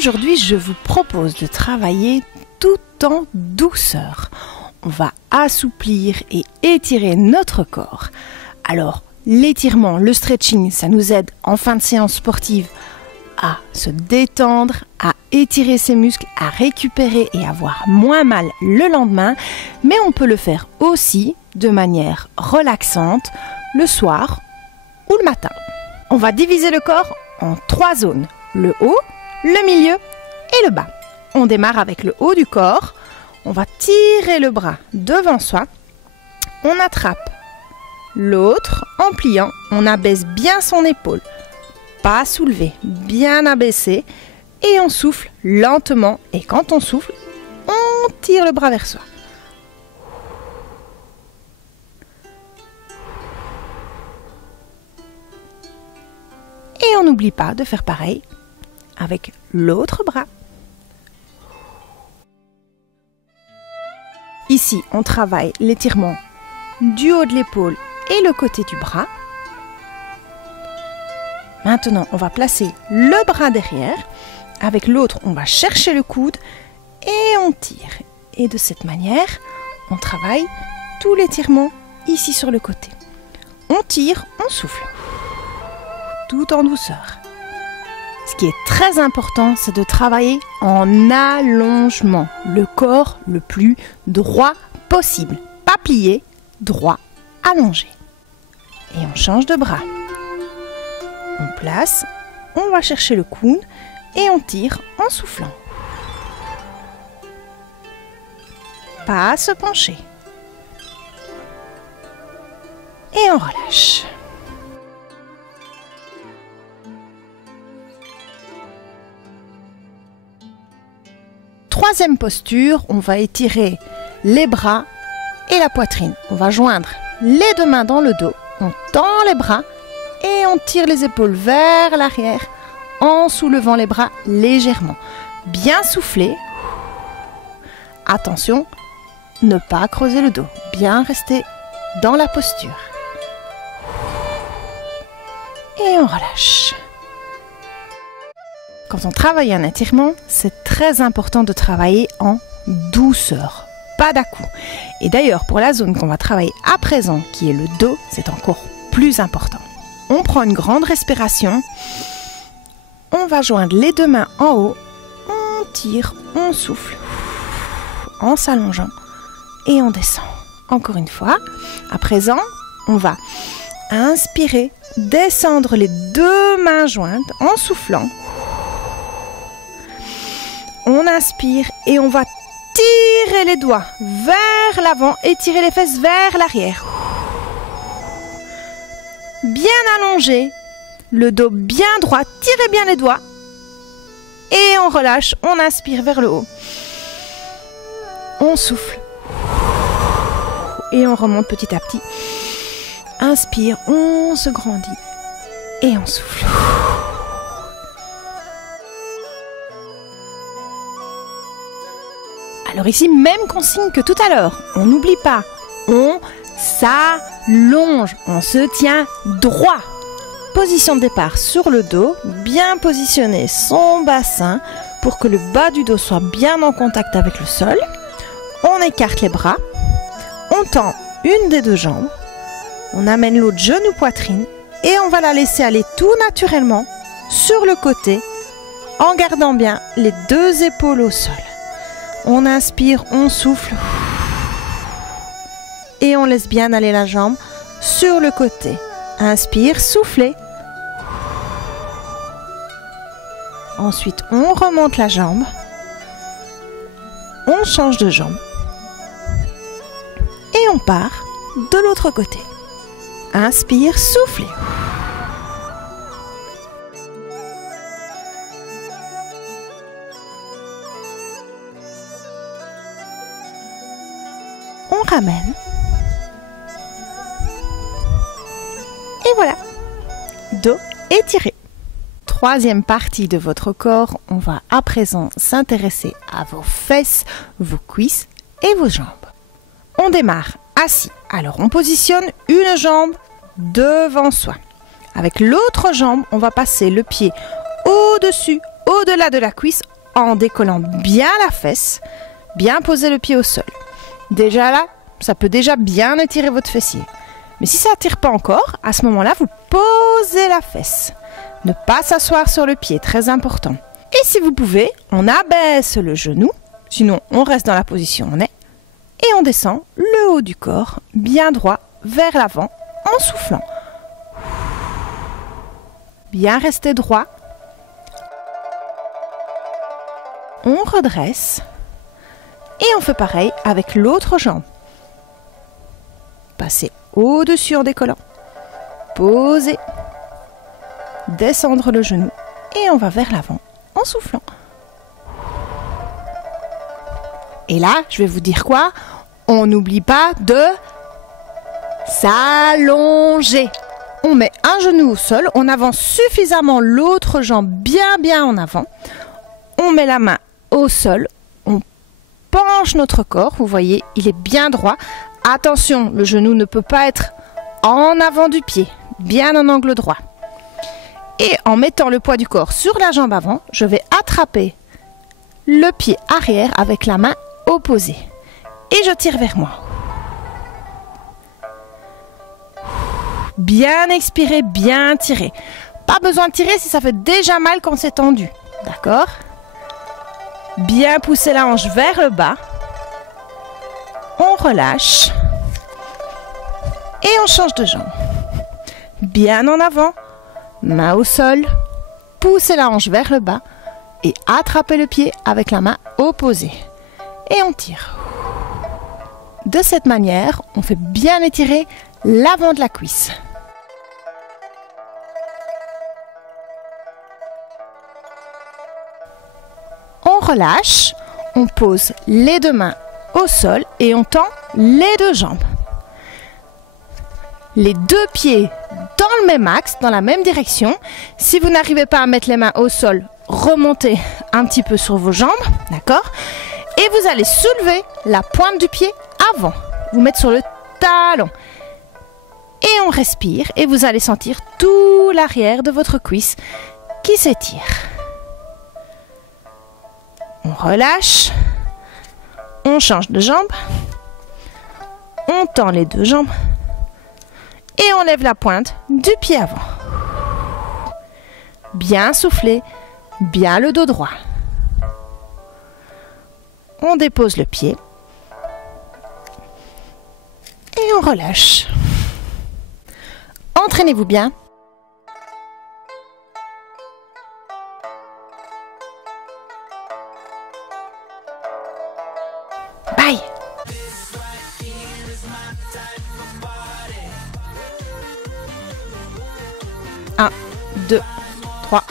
Aujourd'hui, je vous propose de travailler tout en douceur. On va assouplir et étirer notre corps. Alors, l'étirement, le stretching, ça nous aide en fin de séance sportive à se détendre, à étirer ses muscles, à récupérer et avoir moins mal le lendemain. Mais on peut le faire aussi de manière relaxante le soir ou le matin. On va diviser le corps en 3 zones, le haut, le milieu et le bas. On démarre avec le haut du corps. On va tirer le bras devant soi. On attrape l'autre en pliant. On abaisse bien son épaule. Pas soulever, bien abaisser. Et on souffle lentement. Et quand on souffle, on tire le bras vers soi. Et on n'oublie pas de faire pareil avec l'autre bras. Ici, on travaille l'étirement du haut de l'épaule et le côté du bras. Maintenant, on va placer le bras derrière. Avec l'autre, on va chercher le coude et on tire. Et de cette manière, on travaille tout l'étirement ici sur le côté. On tire, on souffle, tout en douceur. Ce qui est très important, c'est de travailler en allongement. Le corps le plus droit possible. Pas plié, droit, allongé. Et on change de bras. On place, on va chercher le coude et on tire en soufflant. Pas à se pencher. Et on relâche. Troisième posture, on va étirer les bras et la poitrine. On va joindre les 2 mains dans le dos, on tend les bras et on tire les épaules vers l'arrière en soulevant les bras légèrement. Bien souffler. Attention, ne pas creuser le dos. Bien rester dans la posture. Et on relâche. Quand on travaille un étirement, c'est très important de travailler en douceur, pas d'à-coups. Et d'ailleurs, pour la zone qu'on va travailler à présent, qui est le dos, c'est encore plus important. On prend une grande respiration. On va joindre les 2 mains en haut. On tire, on souffle, en s'allongeant. Et on descend. Encore une fois. À présent, on va inspirer, descendre les 2 mains jointes en soufflant. On inspire et on va tirer les doigts vers l'avant et tirer les fesses vers l'arrière. Bien allongé, le dos bien droit, tirez bien les doigts. Et on relâche, on inspire vers le haut. On souffle. Et on remonte petit à petit. Inspire, on se grandit. Et on souffle. Alors ici, même consigne que tout à l'heure. On n'oublie pas. On s'allonge. On se tient droit. Position de départ sur le dos. Bien positionner son bassin pour que le bas du dos soit bien en contact avec le sol. On écarte les bras. On tend une des 2 jambes. On amène l'autre genou-poitrine. Et on va la laisser aller tout naturellement sur le côté en gardant bien les 2 épaules au sol. On inspire, on souffle. Et on laisse bien aller la jambe sur le côté. Inspire, soufflez. Ensuite, on remonte la jambe. On change de jambe. Et on part de l'autre côté. Inspire, soufflez. On ramène. Et voilà. Dos étiré. Troisième partie de votre corps, on va à présent s'intéresser à vos fesses, vos cuisses et vos jambes. On démarre assis. Alors on positionne une jambe devant soi. Avec l'autre jambe, on va passer le pied au-dessus, au-delà de la cuisse en décollant bien la fesse, bien poser le pied au sol. Déjà là, ça peut déjà bien étirer votre fessier. Mais si ça ne tire pas encore, à ce moment-là, vous posez la fesse. Ne pas s'asseoir sur le pied, très important. Et si vous pouvez, on abaisse le genou, sinon on reste dans la position où on est, et on descend le haut du corps, bien droit, vers l'avant, en soufflant. Bien rester droit. On redresse. Et on fait pareil avec l'autre jambe. Passer au-dessus en décollant. Poser. Descendre le genou. Et on va vers l'avant en soufflant. Et là, je vais vous dire quoi? On n'oublie pas de s'allonger. On met un genou au sol, on avance suffisamment l'autre jambe bien en avant. On met la main au sol, on penche notre corps, vous voyez, il est bien droit. Attention, le genou ne peut pas être en avant du pied, bien en angle droit. Et en mettant le poids du corps sur la jambe avant, je vais attraper le pied arrière avec la main opposée. Et je tire vers moi. Bien expirer, bien tirer. Pas besoin de tirer si ça fait déjà mal quand c'est tendu. D'accord? Bien pousser la hanche vers le bas. On relâche. Et on change de jambe. Bien en avant. Main au sol. Poussez la hanche vers le bas. Et attrapez le pied avec la main opposée. Et on tire. De cette manière, on fait bien étirer l'avant de la cuisse. On relâche, on pose les deux mains au sol et on tend les deux jambes. Les deux pieds dans le même axe, dans la même direction. Si vous n'arrivez pas à mettre les mains au sol, remontez un petit peu sur vos jambes, d'accord? Et vous allez soulever la pointe du pied avant. Vous mettre sur le talon. Et on respire et vous allez sentir tout l'arrière de votre cuisse qui s'étire. On relâche. On change de jambe. On tend les deux jambes. Et on lève la pointe du pied avant. Bien souffler, bien le dos droit. On dépose le pied. Et on relâche. Entraînez-vous bien. Bye. 1, 2, 3.